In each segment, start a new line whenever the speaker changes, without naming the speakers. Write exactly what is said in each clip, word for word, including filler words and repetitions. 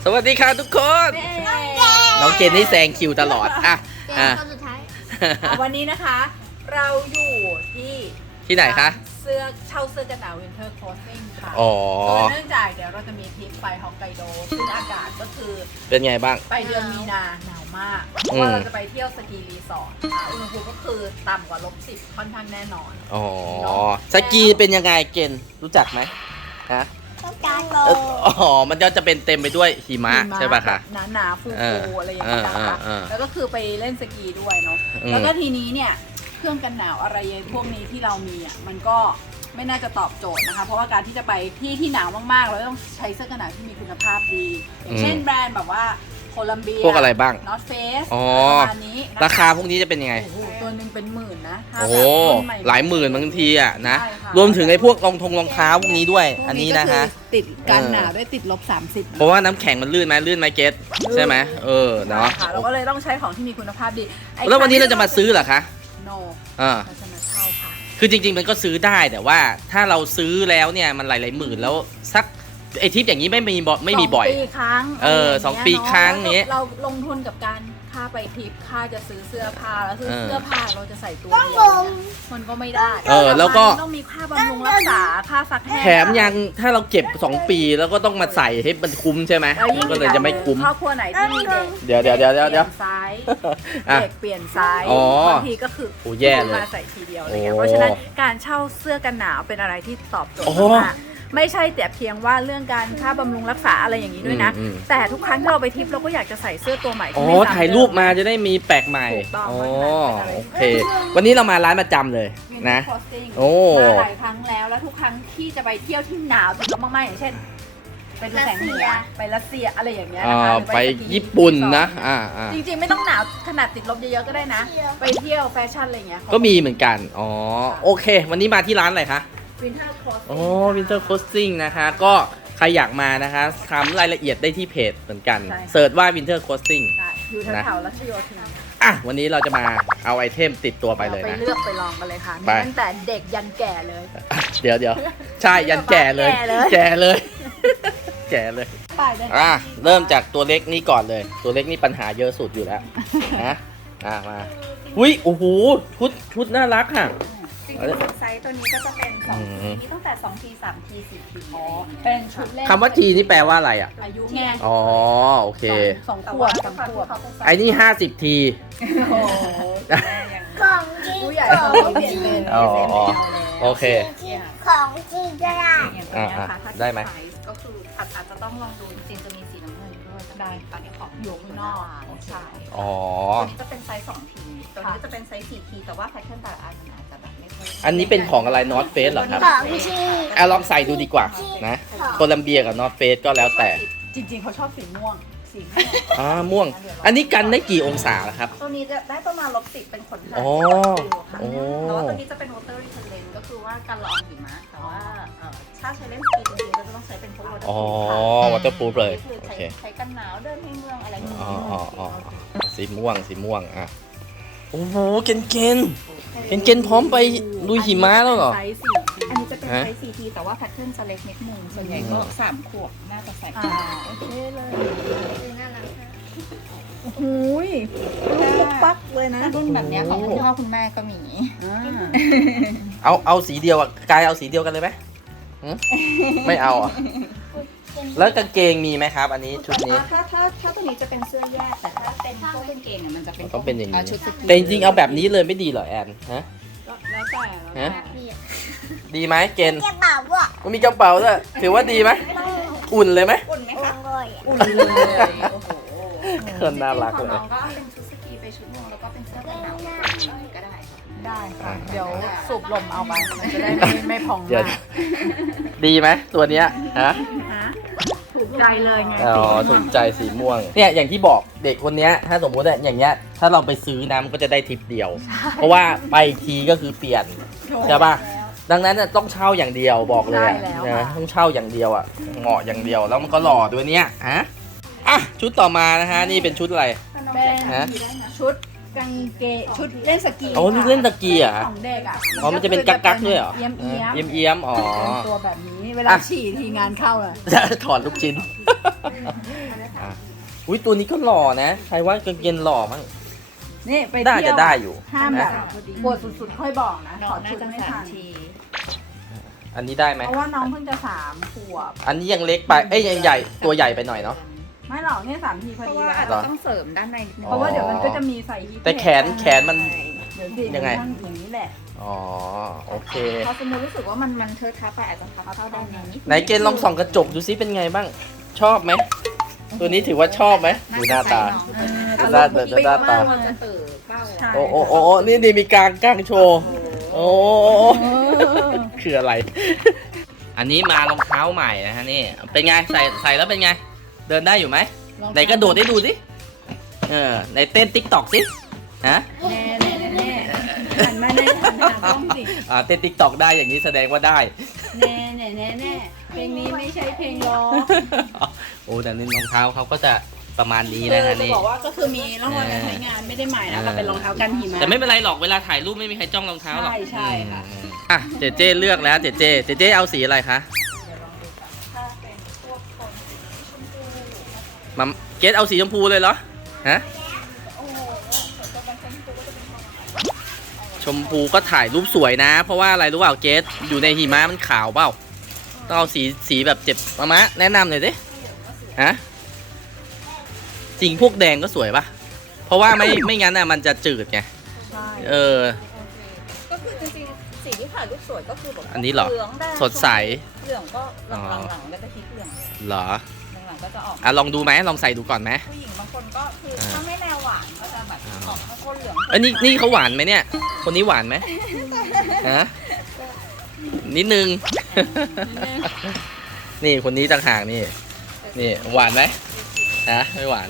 สวัสดีค่ะทุกคนน้องเจนนี่แซงคิวตลอดอ่ะอ่ะ
คนสุดท้าย
วันนี้นะคะเราอยู่ที่
ที่ไหนคะ
เสื้อเช่าเสื้อกันหนาว Winter Clothing ค่ะ
อ๋อ
เนื่องจากเดี๋ยวเราจะมีทริปไปฮอกไกโดซึ่งอากาศก็คือ
เป็นไงบ้าง
ไปเดือนมีนาหนาวมากเพ
อื
ราะ
ม
ว่าเราจะไปเที่ยวสกีรีสอร์ทอ่ะอุณหภูมิก็คือต่ำกว่าลบสิบค่อนข้างแน่นอน
อ๋อสกีเป็นยังไงเกณฑ์รู้จักไหมฮะ
ต้องการโต
เอ่ออ๋อมันก็จะเป็นเต็มไปด้วยหิมะใช่ป่ะคะ
หนาหนาๆฟู
เออ
ๆอะไรอย่างเงี้ยนะ
เออ
คะ
เออเออ
แล้วก็คือไปเล่นสกีด้วยเนาะ
อืม
แล้วก็ทีนี้เนี่ยเครื่องกันหนาวอะไรพวกนี้ที่เรามีอ่ะมันก็ไม่น่าจะตอบโจทย์นะคะเพราะว่าการที่จะไปที่ที่หนาวมากๆ เราต้องใช้เสื้อกันหนาวที่มีคุณภาพดีอย่างเช่นแบรนด์แบบว่าโคลัมเบีย
พวกอะไรบ้าง
North Face
อ๋อ
ประมาณนี้นะะ
ราคาพวกนี้จะเป็นยังไง
โอ้โหตัวหนึ่งเป็นหมื่นนะถ้า
โอ้
แบบรุ่นใ
หลายหมื่นบางทีอ่ะนะ
ใช่ค่ะ
รวมถึงไอ้พวกรองทงรองเท้าพวกนี้ด้วย
พวก
อันนี้
ก็
นะคะ
อติดกันหนาวได้ติดลบสามสิบ
เพราะว่าน้ำแข็งมันลื่นไหมลื่นไหมเกสใช่ไหมเออเนาะ
ค่ะเราก็เลยต้องใช้ของที่มีคุณภาพดีไอ้
แล้ววันนี้เราจะมาซื้อเหรอคะ
โน
อ่า
เราจะมาเช่าค่ะ
คือจริงๆมันก็ซื้อได้แต่ว่าถ้าเราซื้อแล้วเนี่ยมันหลายๆหมื่นแล้วสักไอทริปอย่างนี้ไม่มีบ่ไม่มีบ่อย
สงปีครั้ง
เออ
อะไรย่า
สองปีครั้งนี้
เราลงทุนกับการค่าไปทริปค่าจะซื้อเสื้อผ้าแล้วซื้อ
เออ
เสื้อผ้าเราจะใส่ตัว
ต้อง
เดียว
ลง
มันก็ไม่ได้
เออแล้วก็
มันต้องมีค่าบำรุงรักษาค่าซักแห้ง
แถมยังถ้าเราเก็บสองปีแล้วก็ต้องมาใส่ให้มันคุ้มใช่ไหม
แล้วยิ่ง
ก็เลยจะไม่คุ้ม
ครอบครัวไหนที่มีเด็ก
เดี๋ยวเดี๋ยวเดี๋ยวเดี๋ยวเดี๋ยว
ปลี่นไซส์
อ่ะ
เด็กเปลี่ยนไซส์
อ๋อบ
างทีก็คือ
โอ้แย่เลย
มาใส่ทีเดียวอะไรเงี้ย
โอ้
เพราะฉะนั้นการเช่าเสื้อกันหนาวเป็นอะไรที่ตอบโจทย์
โอ้
มากๆไม่ใช่แต่เพียงว่าเรื่องการค่าบำรุงรักษาอะไรอย่างนี้ด้วยนะ
อืมอืม
แต่ทุกครั้งที่เราไปทริปเราก็อยากจะใส่เสื้อตัวใหม่
อ๋
ที่
อ
ไม่ซ้ำ
ถ่ายรูปมาจะได้มีแปลกใหม่
ถูกต้อง
อ๋อ
ว่ามันเป็นอะไร
โอเค วันนี้เรามาร้านประจำเลย
เดิม
นะ
โพสติ้ง
โอ้
มาหลายครั้งแล้วแล้วทุกครั้งที่จะไปเที่ยวที่หนาวถึงมากๆอย่างเช่น ไปดูแสงเหนือไปรัสเซียอะไรอย่างเงี้ย
อ่
นะคะ
า
หรือ
ไป
สกี
ญี่ปุ่นนะ
รีสอร์ท
อ่าอ่า
จริงๆไม่ต้องหนาวขนาดติดลบเยอะๆก็ได้นะ ไปเที่ยวแฟชั่นอะไรเงี้ย
ก็มีเหมือนกัน อ๋อ โอเค วันนี้มาที่ร้านอะไรคะ
วินเทอร์คลอส
โอ้ Winter Crossing นะคะ ก็ใครอยากมานะคะถามรายละเอียดได้ที่เพจเหมือนกัน เสิร์ชว่า Winter Crossing
อยู่แถวๆรัชโยธิน
อ่ะ วันนี้เราจะมาเอาไอเทมติดตัวไปเลย
ไป
นะ
เลือกไปลองกันเลยค่ะมี
ไป
ตั้งแต่เด็กยันแก่เลย
อ่ะเดี๋ยวเดี๋ยวใช่ยันแก่เลย
แก่เลย
แก่เลย แก่เลย
ไปเลย
อ่ะ เริ่มจากตัวเล็กนี่ก่อนเลย ตัวเล็กนี่ปัญหาเยอะสุดอยู่แล้วนะอ่ะมาอุ้ยโอ้โหชุดชุดน่ารักค่ะ
จริงๆไซส์ตัวนี้ก็จะเป็นสอง
อืม
ทีมีตั้งแต่สองทีสามทีสี่ที
อ๋อเป็นชุดเล่น
คำว่าทีนี่แปลว่าอะไรอ่ะ
อายุไง
อ๋อ โอเค
สอง
แต่
ขว
ว่า
บ
ด้ว
สาย ม
ความ
ข
ที่
วบ
เขาเป็นไซส์
ไอ้นี่ห้าสิบที
โอ้โห
แม่ยัง
ของจริง
ผู้ใหญ่
ข
เขา
อง
เปลี่ย
จ
น
ริง
เป็น
อ๋อ
เซน
อ๋อ
แนวแล้ว
โอเค
ของจริงก็ได้
อย่างตัวเนี้ยค่ะ
อ่ะ
ถ้า
ได้ไหม
ไซส์ก็คืออาจอาจจะต้องลองดูจริงๆจะมีสีน้ำเงินด้วยได้ตอนนี้ของ
อยู่ข้างนอก
ใช่
อ๋อ
ตัวนี้จะเป็นไซส์สองทีตัวนี้จะเป็นไซส์สี่ทีแต่ว่าแพทเทิร์นแต่ละอันมันอาจจะแบบไม่ค่อย
อันนี้เป็นของอะไร North Face เหรอครับ
ของจริง
อ่ะลองใส่ดูดีกว่านะโคลัมเบียกับ North Face ก็แล้วแต่
จริงๆเขาชอบสีม่วงสีม่วง
อ่าม่วง อันนี้กันได้กี่องศาล่ะครับ
ตัวนี้จะได้ประมาณลบสิบเป็นขน
อ๋อ
ค่ะ
โอ้
แต่ว่าตัวนี้จะเป็น water repellent ก็คือว่าการละอองหิมะแต่ว่าเอ่อถ้าใช้เล่นสกีจริงๆก็จะต้องใช้เป็นพวก waterproof
อ๋อ
ค่ะ
waterproof เลย
คือ
โอ
ใช้
เค
ใช้กันหนาวเดินในเมืองอะไรอย่างเงี้ย
อ๋ออ๋ออ๋อสีม่วง สีม่วง อ่ะ โอ้โห เกนเกนเกนเกนพร้อมไปลุยหิมะแล้วเหรอ
ไซส์สี่
อันนี้จะเป็น
ฮะ
ไซส์สี่ทีแต่ว่าแพทเทิร์นจะเล็กนิดนึงส่วนใหญ่ก็สามขวบน่าจะใส่
อ่า
ได้
โอเคเลย
น่ารักค่ะ
หูยลูกปักเลยนะ
รุ่นแบบเนี้ยของคุณพ่อคุณแม่ก็มี
อ่า
เอา เอาสีเดียวอ่ะ กายเอาสีเดียวกันเลยไหมหืมไม่เอาอ่ะ แล้วกางเกงมีไหมครับ อันนี้ชุดนี้
ถ้าถ้าถ้าตัวนี้จะเป็นเสื้อแยกแต่ถ้าเป็นพวกกางเกงเนี่ยมันจะเป็น
ต้องเป็นอย่างนี้
ชุดสกี
แต่จริงๆ เอาแบบนี้เลยไม่ดีเหรอแอน ฮะ
ก็แล้วแต่แล้ว
ฮะ
แต่
ดีไหมเกณฑ์
กระเป๋าอ่ะ
มันมีกระเป๋าด้วยถือว่าดีไหมอุ่นเลยไหม
อุ่นไหม
โอ้
คะ
ย
อุ่นเลยโอ้โห
คนน่ารัก
ของ
เล
น้
ย
องก็เอาเป็นชุดสกีไปชุดนึงแล้วก็เป็นเสื้อกันหนาวก็ได้ค่ะ
ได้ค่ะ เดี๋ยวสูบลมเอาไปมันจะได้ไม่ไม่พอง
เดี๋ยว
มาก
ดีไหมตัวเนี้ยฮะ
ฮะถูกใจเลยไง
อ๋อถูกใจสีม่วง เนี่ยอย่างที่บอกเด็กคนเนี้ยถ้าสมมุติอะอย่างเงี้ยถ้าเราไปซื้อนะมันก็จะได้ทิปเดียว เพราะว่าไปอีกทีก็คือเปลี่ยนใช่ป่ะดังนั้นน่ะต้องเช่าอย่างเดียวบอกเลยอะ
ใช่แล้ว
นะ
ค่ะ
ต้องเช่าอย่างเดียวอ่ะเหมาะอย่างเดียวแล้วมันก็หล่อด้วยเนี่ยฮะอ่ะชุดต่อมานะฮะนี่เป็นชุดอะไร
เป็น
ฮะ
ชุดกางเกงชุดเล่นสกี
โอ้นี่เล่นตะกี้เหรอ่ะ
ของเด็กอ่ะ
อ๋อมันจะเป็นกักกักๆด้วยเหรอ
เอี้ยมเอี้ยม
เอี้ยมเอี้ยมๆอ๋อ
เป็นตัวแบบนี้เวลา
อ่ะ
ฉี่ทีงานเข้าเลย
ถอดลูกชิ้น
ถ
อ่ะอุ้ยตัวนี้ก็หล่อนะใครว่ากางเกงหล่อมั้ง
นี่ไป
น่า
เที่
จะ
ยว
ได้อยู่
ห้ามแบบ
นะ
ปวดสุดๆค่อยบอกนะ
น้
ข
อ
อง
น่า
ชุด
จะ
ไม่
สา
ทั
ม
น
ที
อันนี้ได้ไหม
เพราะว่าน้องเพิ่งจะสามขวบ
อันนี้ยังเล็กไปเอ้ยยังใหญ่ตัวใหญ่ไปหน่อยเนาะ
ไม่หรอกเนี่ยสามทีพอ
เพราะ
ดี
ว่า
แล้ว
อาจจะต้องเสริมด้านในนิดนึง
เพราะว่าเดี๋ยวมันก็จะมีใส่ฮีท
แต่แขนแขนมัน
เดี๋ยวสิ
ยังไง
มันอย่างนี้แหละ
อ๋อโอเค
พอสมมติรู้สึกว่ามันมันเทอะทะไปอาจจะทับเข้าด้านในนิด
ไหนเกณฑ์ลองส่องกระจกดูซิเป็นไงบ้าง ชอบไหมตัวนี้ถือว่าชอบไหมดูหน้าตา
เออ
หน้าตาหน้าตา
มันจะตื่นเป้า
ใช่
โอ้โอ้โอ้โอ้นี่นี่มีกลางก้างโชว์โอ้โอ้โอ้โอ้คืออะไร อันนี้มารองเท้าใหม่นะฮะนี่เป็นไงใส่ใส่แล้วเป็นไง เดินได้อยู่ไหมไหนกระโดดได้ดูสิเออไหนเต้นติ๊กต็อกสิฮะ
แน่แน่แน่แน่หันมาแน่หันหากล้องสิ
อ่าเต้นติ๊กต็อกได้อย่างนี้แสดงว่าได้
แน่แน่แน่แน่เพลงนี้ไม่ใช่เพลงร้อง
โอ้แต่นี่รองเท้าเขาก็จะประมาณนี้
เอ
นะ
อ
ฮะ
จะ
นี่
บอกว่าก็คือมีร่องรอยการใช้งานไม่ได้ใหม่นะแต่เป็นรองเท้ากันหิมะ
แต่ไม่เป็นไรหรอกเวลาถ่ายรูปไม่มีใครจ้องรองเท้าหรอก
ใช่ใช่ค่ะ
อืมอ่ะเจเจเลือกแล้วเจเจเจเจเอาสีอะไรคะมัมเกสเอาสีชมพูเลยเหรอฮะชมพูก็ถ่ายรูปสวยนะ เพราะว่าอะไรรู้เปล่าเกสอยู่ในหิมะมันขาวเปล่าต้องเอาสีสีแบบเจ็บมามะแนะนำหน่อยดิฮะสีพวกแดงก็สวยปะเพราะว่าไม่ไม่งั้นน่ะมันจะจืดไง
ใช่
เออ
ก็คือจริงๆสีที่ถ่ายรูปสวยก็คือแบบ
อันนี้เหรอ
เหลืองแดง
สดใส
เหลืองก็หลังๆหลังๆก็จะพลิกเหลือง
เหรอ
หลังๆก็จะออก
อ่ะลองดูไหมลองใส่ดูก่อนไหม
ผู้หญิงบางคนก็คือถ้าไม่แนวหวานก็จะแบบออกโทนเหลือง
เอ้ยนี่นี่เขาหวานไหมเนี่ย คนนี้หวานไหมฮะนิดนึง นี่คนนี้ต่างหากนี่ นี่หวานไหมฮะไม่หวาน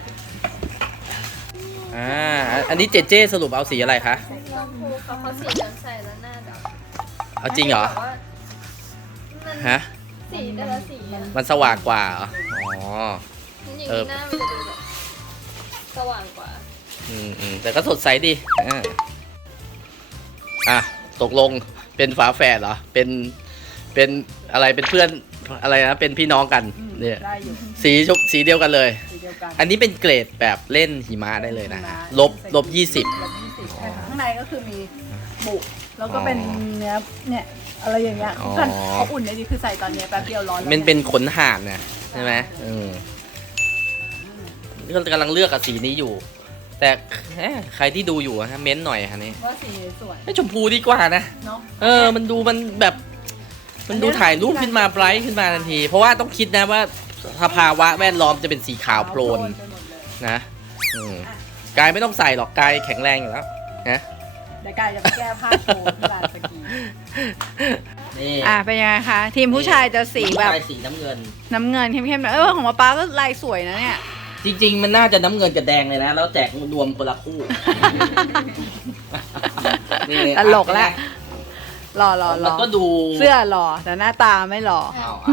อ่า อันนี้เจเจสรุปเอาสีอะไรคะ
ชมพูเขาเขาสีเหลืองใส่แล้วหน้าดำ
เอาจริงเหรอ
แต่ว่ามัน
ฮะ
สีแต่ละสีอะ
มันสว่างกว่าเหรอ อ๋อ
มันอย่าง
เออ
นี้หน้ามันจะดูแบบสว่างกว่า
อืมอืมแต่ก็สดใสดีอ่าอ่ะตกลงเป็นฝาแฝดเหรอ เป็น เป็นอะไร เป็นเพื่อนอะไรนะ เป็นพี่น้องกัน
อืม
เนี่ย
ได้อยู่
สีชมสีเดียวกันเลย
สีเดียวกัน
อันนี้เป็นเกรดแบบเล่นหิมะได้เลยนะฮะลบลบยี่สิบ
ลบยี่สิบใช่ค่ะข้างในก็คือมีบุแล้วก็เป็นเนื้อเนี่ยอะไรอย่างเงี้ย
อ๋อ
กันเขาอุ่นได้ดีคือใส่ตอนเนี้ยแป๊บเดียวร้อนแล้ว
มันเป็นขนห่านนะใช่ไหมอืมก็กำลังเลือกกับสีนี้อยู่ แต่เอ๊ะใครที่ดูอยู่นะเม้นหน่อยฮะนี่
ว่าสีสวย
ไอ้ชมพูดีกว่านะ
เนาะ
เออ มันดูมันแบบ มันดูถ่ายรูปขึ้นมาไบรท์ขึ้นมาทันที เพราะว่าต้องคิดนะว่าสภาวะแวดล้อมจะเป็นสีขาวโพลน
ไปหมดเลย
นะอืมกายไม่ต้องใส่หรอกกายแข็งแรงอยู่แล้วนะ
เดี๋ยวกายจะไปแก้ผ้าโชว์ที่ร้านสกี
นี่
อ่ะเป็นยังไงคะทีมผู้ชายจะสีแบบ
ผู้ชายสีน้ำเงิน
น้ำเงินเข้มๆหน่อยเออของป๊าป๊าก็ลายสวยนะเนี่ย
จริง ๆ มันน่าจะน้ำเงินกับแดงเลยนะ แล้วแจกรวมคนละคู่ นี่
ตลกแล้ว หล่อหล่อห
มั
ล่
น
อ
ก็ดู
เสื้อหล่อแต่หน้าตาไม่หล่อ
เอาเอา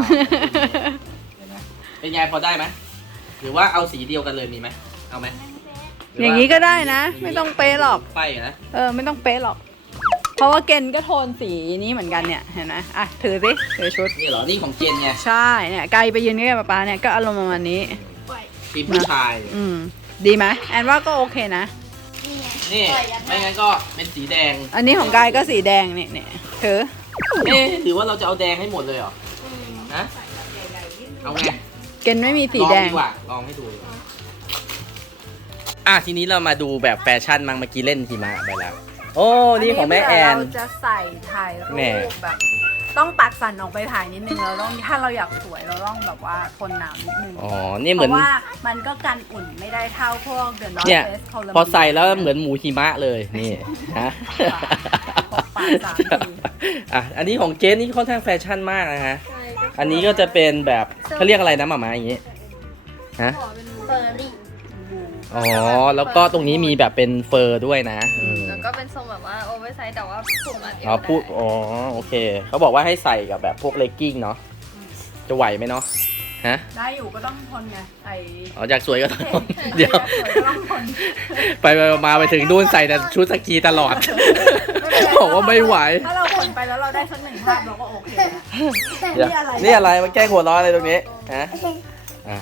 เป็นไงพอได้ไหมหรือว่าเอาสีเดียวกันเลยมีไหมเอาไหมหรื
อย่างนี้ก็ได้นะ ไม่ต้องเป๊ะหรอก
ไฟนะ
เออไม่ต้องเป๊ะหรอก เพราะว่าเกณฑ์ก็โทนสีนี้เหมือนกันเนี่ยเห็นไหมอ่ะถือสิถือชุด
นี่เหรอ นี่ของเจนไง
ใช่เนี่ยไกลไปยืนใกล้ๆป๊าป๊าเนี่ยก็อารมณ์ประมาณนี้
ทีมผู้ชาย
อืมดีไหมแอนว่าก็โอเคนะ
นี่ไม่งั้นก็เป็นสีแดง
อันนี้ของกายก็สีแดงนี่เนี่ยถือ
เอ๊ะหรือว่าเราจะเอาแดงให้หมดเลยเหรอฮะเอาไง
เกณฑ์ไม่มีสี
ลอง
แดง
ดีกว่าลองให้ดูดีกว่าอ่ะทีนี้เรามาดูแบบแฟชั่นมั้งเมื่อกี้เล่นหิมะไปแล้ว โอ้นี่ของแม่แอน
เราจะใส่ถ่ายรู
แม่
ปแบบ ต้องตัดสันออกไปถ่ายนิดนึงเราต้องถ้าเราอยากสวยเราต้องแบบว่าทนหนาวนิดนึง
อ๋อนี่
เพ
เหมือน
ราะว่ามันก็กันอุ่นไม่ได้เท่าพวกเดอะนอร์
เนี่ย
เฟสโคลัม
พอใส่แล้วเหมือนหมูหิมะเลยนี่ฮะ
ปกปากสามที
อ่ะอันนี้ของเจนนี่ค่อนข้างแฟชั่นมากนะฮะอันนี้ก็จะเป็นแบบเขาเรียกอะไรนะหมามาอย่างงี้ฮะ
เฟอร์รี่
อ๋อแล้วก็ตรงนี้มีแบบเป็นเฟอร์ด้วยนะอืม
แล้วก็เป็นทรงแบบว่าโอเวอร์ไซส์แต่ว่าผมอันเดียว
อ๋อพูดอ๋อโอเคเขาบอกว่าให้ใส่กับแบบพวกเลกกิ้งเนาะจะไหวไหมเนาะฮะ
ได้อยู่ก็ต้องทนไงไอ
อ๋ออยากสวยก็ต้อง เดี๋ยว
สวยก็ต้องทน
ไปไปมาไปถึงนู่นใส่แต่ชุดสกีตลอด บอกว่าไม่ไหว
ถ้าเราทนไปแล้วเราได้สักหนึ่งภาพเราก็โอเคนะ
เดี๋ยว
นี่อะไร
นี่อะไรมาแกล้งหัวเร้อนอะไรตรงนี้ฮะอ่ะ
เดี๋ยว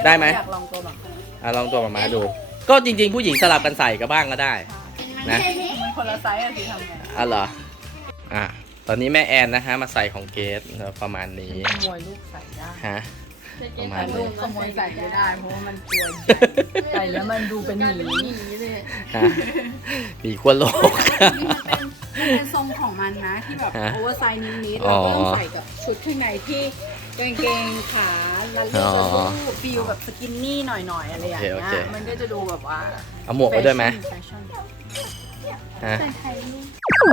ได้ไหม
อยากลองตัวหรอ
อ่ะลองตัวมามาดู ก็จริง ๆ ผู้หญิงสลับกันใส่ก็บ้างก็ได้นะ
มันคนละไซส์อะสิทำไง
อ่ะเหรออ่ะตอนนี้แม่แอนนะฮะมาใส่ของเกสประมาณนี้
ขโมยลูกใส่ได้
ฮะ ประมาณนี้
ลูกขโมยใส่ไม่ได้เพราะว่ามันตัวใส่แล้วมันดูเป็นหมี
ฮะมีขั้วโลก
นี่มันเป็นมันเป็นทรงของมันนะที่แบบ
ฮะ
โอเวอร์ไซส์นิดๆ
อ๋
เรา
อ
ก็ต้องใส่กับชุดข้างในที่กางเกงขาลัดเลือด
อ๋อ
ลูกฟิลแบบสกินนี่หน่อยๆอะไรอย่างเงี้
โอเค
ย
โอเค
มันก็จะดูแบบว่า
เอาหมวกไปด้วยไหม
แฟชั่น
ฮะ
ใส่ไทยนี่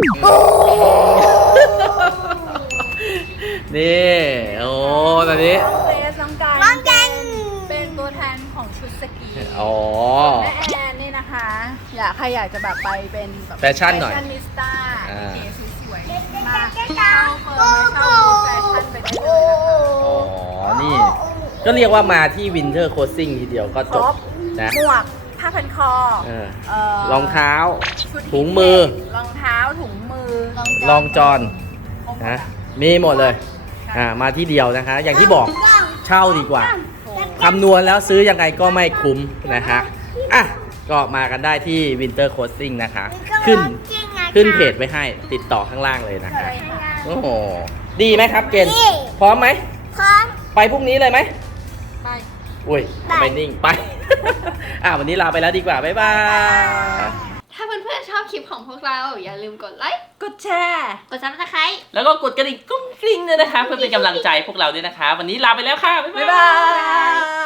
นี่โอ้ตอนนี้
น้องเกรซน้องการน้องกันเป็นตัวแทนของชุดสกี
อ๋อ
แม่แอนนี่นะคะ อยากใครอยากจะแบบไปเป็นแบบ
แฟชั่นหน่อย
แฟชั่นนิสต้า
อ่า
เก๋สวยๆมาเช่าเฟิร์มเช่าบูธแฟชั่นไปได้เลยนะคะ
อ๋อ นี่ ก็เรียกว่ามาที่วินเทอร์โคสซิ่งทีเดียวก็จ
คร
บบ นะ
หมวกผ้าพันคอ
เออ
เอ่อ
รองเท้า
ชุด
ถุงมือ
รองเท้าถุงมือ
รองจอน
ครบหมด
นะ
อะ
มีหมดเลย อ่า มาที่เดียวนะคะ อย่างที่บอกเช่าดีกว่า คำนวณแล้วซื้อยังไงก็ไม่คุ้มนะคะอ่ะ ก็มากันได้ที่ Winter Crossing นะคะ ขึ้น ขึ้นเพจไว้ให้ ติดต่อข้างล่างเลยนะคะ โอ้โห ดีไหมครับเกณฑ์พร้อมไหม
พร้อม
ไปพรุ่งนี้เลยไหม
ไป
อุ้ยไม่นิ่ง ไป อ่ะ วันนี้ลาไปแล้วดีกว่า บ๊ายบาย
ถ้าเพื่อนๆชอบคลิปของพวกเรา อย่าลืมกดไลค์
กดแชร์
กดซับสไครต์
แล้วก็กดกระดิ่งกุ้งกริ้งด้วยนะคะ เพื่อเป็นกำลังใจพวกเราด้วยนะคะ วันนี้ลาไปแล้วค่ะ บ๊าย
บ๊าย
บา
บาย ย